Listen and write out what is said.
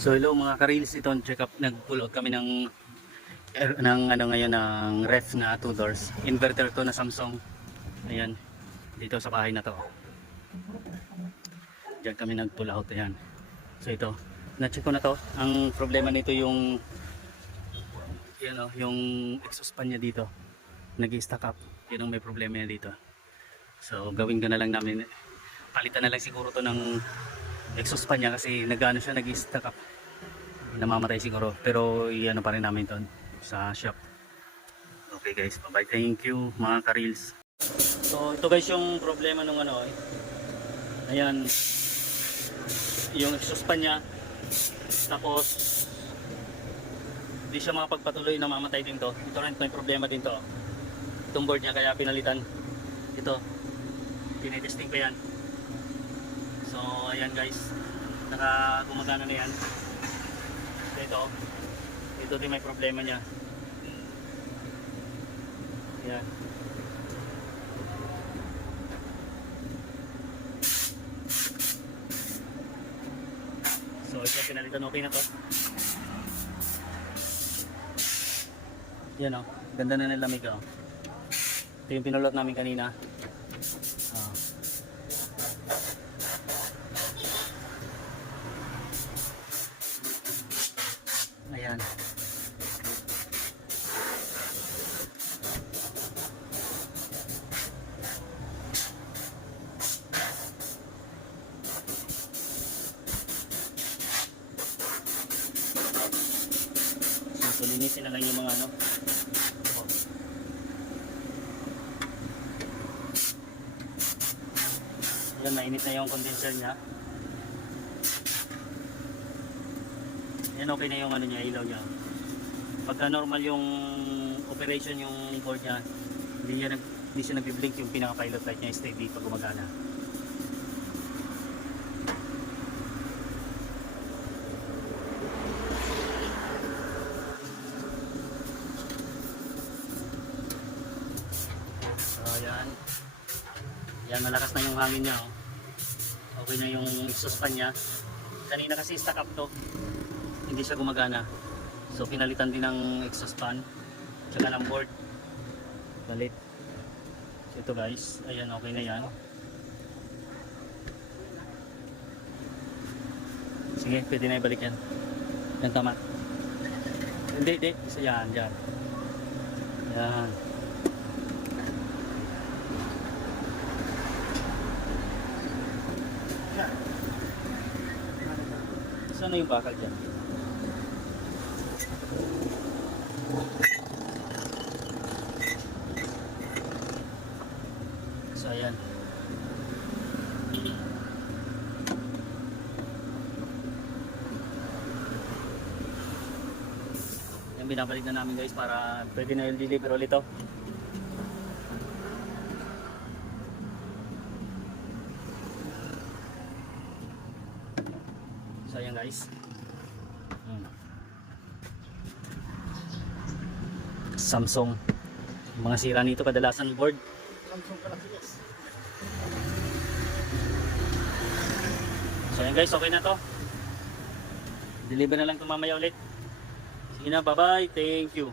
So hello mga ka-reels, ito ang check up. Nag-pull out kami ng ano ngayon ng ref na 2 doors. Inverter to na Samsung. Ayan, dito sa bahay na to. Diyan kami nag-pull out, ayan. So ito, na-check ko na to. Ang problema nito yung yung exhaust fan niya dito. Nag-stack up. Yun ang may problema niya dito. So gawin ka na lang namin, palitan na lang siguro to ng exhaust fan niya kasi nag-ano siya, nag-stack up. Namamatay siguro, pero iano pa rin namin doon sa shop. Okay guys, bye bye, thank you mga ka-reels. So ito guys yung problema nung ano, ayan, yung exhaust fan niya, tapos hindi siya makapagpatuloy, namamatay din to. Ito rin may problema din to, itong board niya, kaya pinalitan ito, tinitesting pa yan. So ayan guys, gumagana na yan. Ito din may problema niya. Ayan. So ito pinalitan, okay na to. Yan o, ganda na ng lamig o. Ito yung pinulot namin kanina. Ayan. So linisin na lang yung mga ano. Ayan, mainit na yung condenser niya. Yan, okay na yung ano niya, ilaw niya. Pagka normal yung operation yung board niya, hindi siya nag-blink, yung pinaka-pilot light niya steady pag gumagana. So yan. Yan, malakas na yung hangin niya. Oh. Okay na yung exhaust fan niya. Kanina kasi stack up to, hindi siya gumagana. So pinalitan din ng exhaust fan tsaka ng board, balit. So ito guys, ayan, okay na yan. Sige, pwede na ibalik yan. Yan, tama. Hindi, isa yan, dyan. Yan. Saan na yung bakal dyan? So ayan. Yan, binabalik na namin guys para pwede na yung deliver ulit to. So ayan guys. Samsung. Mga sira nito kadalasan board. Samsung pala yes. So ayan guys, okay na to. Deliver na lang ito mamaya ulit. Sige na, bye bye, thank you.